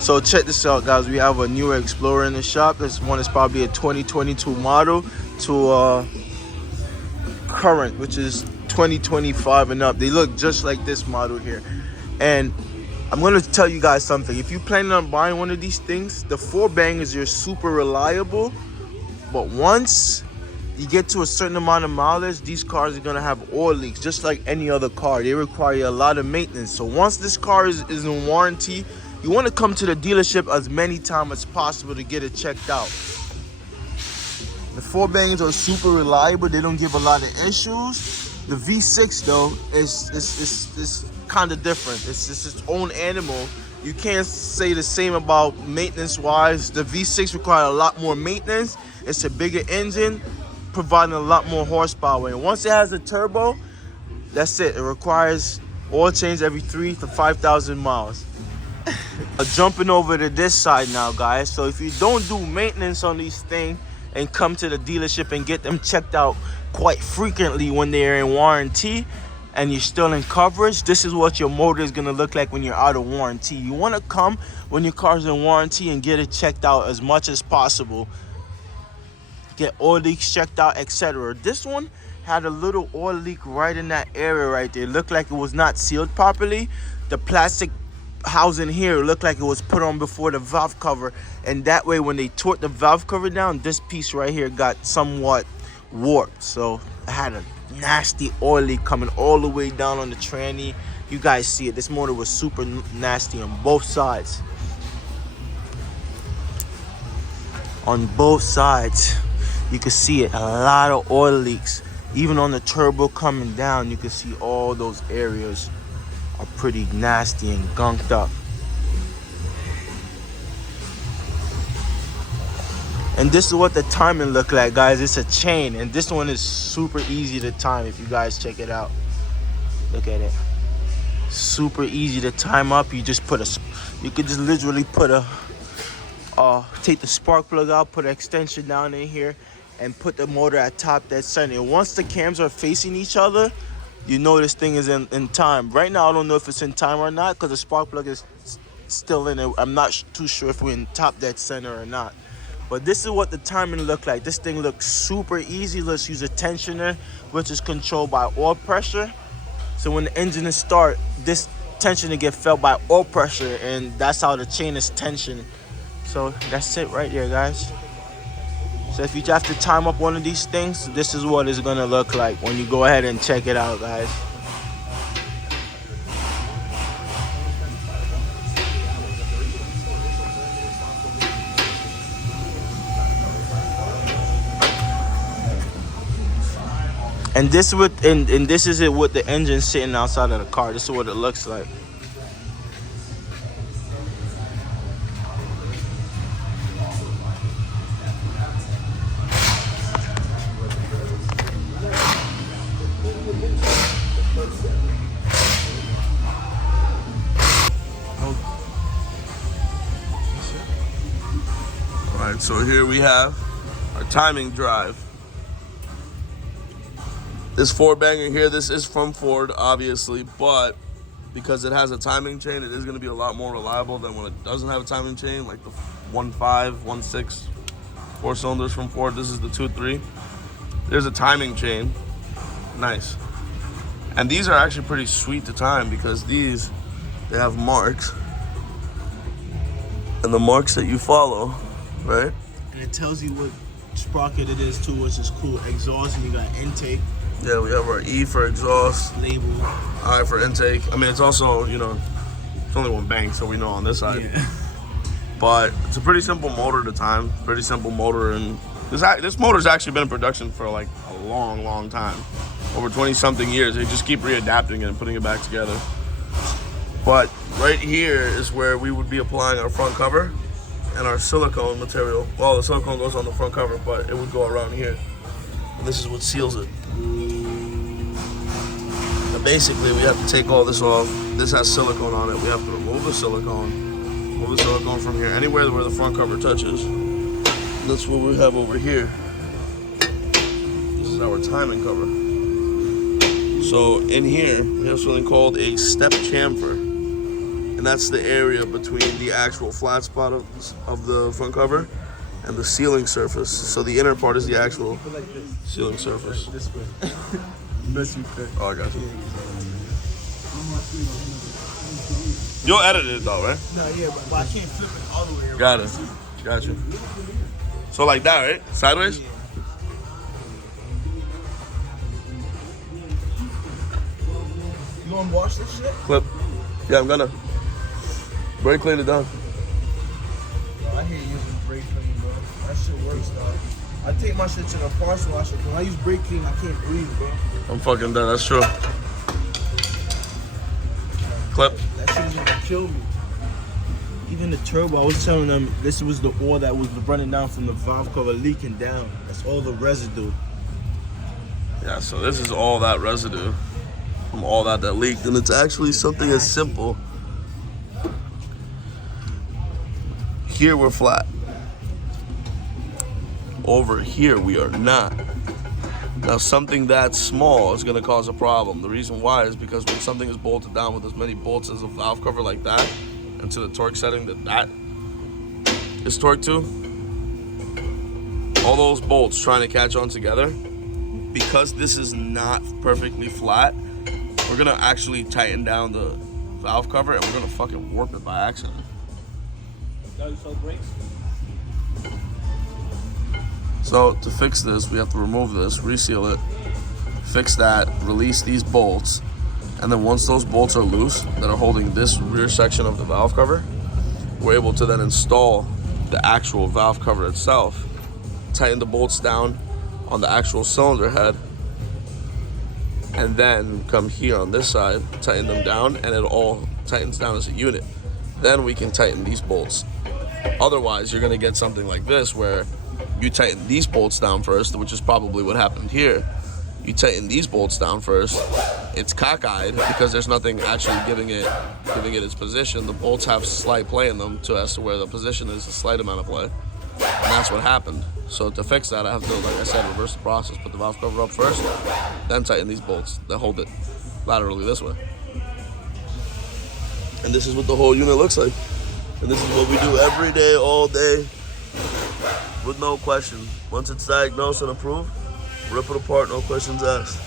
So check this out, guys. We have a newer Explorer in the shop. This one is probably a 2022 model to current, which is 2025 and up. They look just like this model here. And I'm gonna tell you guys something. If you're planning on buying one of these things, the 4-bangers are super reliable. But once you get to a certain amount of mileage, these cars are gonna have oil leaks, just like any other car. They require a lot of maintenance. So once this car is in warranty, you want to come to the dealership as many times as possible to get it checked out. The 4-bangers are super reliable. They don't give a lot of issues. The V6 though is kind of different. It's just its own animal. You can't say the same about maintenance wise. The V6 requires a lot more maintenance. It's a bigger engine, providing a lot more horsepower. And once it has a turbo, that's it. It requires oil change every 3,000 to 5,000 miles. Jumping over to this side now, guys. So if you don't do maintenance on these things and come to the dealership and get them checked out quite frequently when they're in warranty and you're still in coverage, this is what your motor is going to look like when you're out of warranty. You want to come when your car's in warranty and get it checked out as much as possible. Get oil leaks checked out, etc. This one had a little oil leak right in that area right there. It looked like it was not sealed properly. The plastic housing here looked like it was put on before the valve cover, and that way when they tore the valve cover down, this piece right here got somewhat warped. So I had a nasty oil leak coming all the way down on the tranny. You guys see it. This motor was super nasty on both sides. On both sides, you can see it. A lot of oil leaks. Even on the turbo coming down, you can see all those areas are pretty nasty and gunked up. And this is what the timing look like, guys. It's a chain, and this one is super easy to time if you guys check it out. Look at it. Super easy to time up. You just put you could just literally put take the spark plug out, put an extension down in here, and put the motor at top dead center. And once the cams are facing each other, you know this thing is in time. Right now, I don't know if it's in time or not because the spark plug is still in it. I'm not too sure if we're in top dead center or not. But this is what the timing look like. This thing looks super easy. Let's use a tensioner, which is controlled by oil pressure. So when the engine is start, this tensioner get felt by oil pressure, and that's how the chain is tensioned. So that's it right there, guys. So if you have to time up one of these things, this is what it's gonna look like when you go ahead and check it out, guys. And this this is it with the engine sitting outside of the car. This is what it looks like. Alright, so here we have our timing drive. This 4-banger here, this is from Ford, obviously, but because it has a timing chain, it is going to be a lot more reliable than when it doesn't have a timing chain, like the 1.5, 1.6 4 cylinders from Ford. This is the 2.3. There's a timing chain. Nice. And these are actually pretty sweet to time because they have marks. And the marks that you follow, right? And it tells you what sprocket it is too, which is cool. Exhaust, and you got intake. Yeah, we have our E for exhaust, label, I for intake. I mean, it's also, it's only one bank, so we know on this side. Yeah. But it's a pretty simple motor to time, pretty simple motor. And this motor's actually been in production for like a long, long time. Over 20-something years. They just keep readapting it and putting it back together. But right here is where we would be applying our front cover and our silicone material. Well, the silicone goes on the front cover, but it would go around here. And this is what seals it. Now basically, we have to take all this off. This has silicone on it. We have to remove the silicone from here, anywhere where the front cover touches. That's what we have over here. This is our timing cover. So in here, we have something called a step chamfer. and that's the area between the actual flat spot of the front cover and the sealing surface. So the inner part is the actual sealing surface. This way. Best you could. Oh, I got you. You'll edit it though, right? No, yeah, but I can't flip it all the way around. Got it. Got you. So like that, right? Sideways? Yeah. You gonna wash this shit? Clip. Yeah, I'm gonna. Brake clean it down. Bro, I hate using brake clean, bro. That shit works, dog. I take my shit to the parcel washer. When I use brake clean, I can't breathe, bro. I'm fucking done. That's true. Clip. That shit is gonna kill me. Even the turbo, I was telling them this was the oil that was running down from the valve cover leaking down. That's all the residue. Yeah, so this is all that residue from all that leaked, and it's actually something as simple. Here we're flat. Over here we are not. Now something that small is gonna cause a problem. The reason why is because when something is bolted down with as many bolts as a valve cover like that, and to the torque setting that is torqued to, all those bolts trying to catch on together, because this is not perfectly flat, we're gonna actually tighten down the valve cover and we're gonna fucking warp it by accident. So to fix this, we have to remove this, reseal it, fix that, release these bolts, and then once those bolts are loose that are holding this rear section of the valve cover, we're able to then install the actual valve cover itself, tighten the bolts down on the actual cylinder head, and then come here on this side, tighten them down, and it all tightens down as a unit. Then we can tighten these bolts. Otherwise, you're gonna get something like this where you tighten these bolts down first, which is probably what happened here. You tighten these bolts down first, it's cockeyed because there's nothing actually giving it its position. The bolts have slight play in them as to where the position is, a slight amount of play. And that's what happened. So to fix that, I have to, like I said, reverse the process. Put the valve cover up first, then tighten these bolts that hold it laterally this way. And this is what the whole unit looks like. And this is what we do every day, all day, with no question. Once it's diagnosed and approved, rip it apart, no questions asked.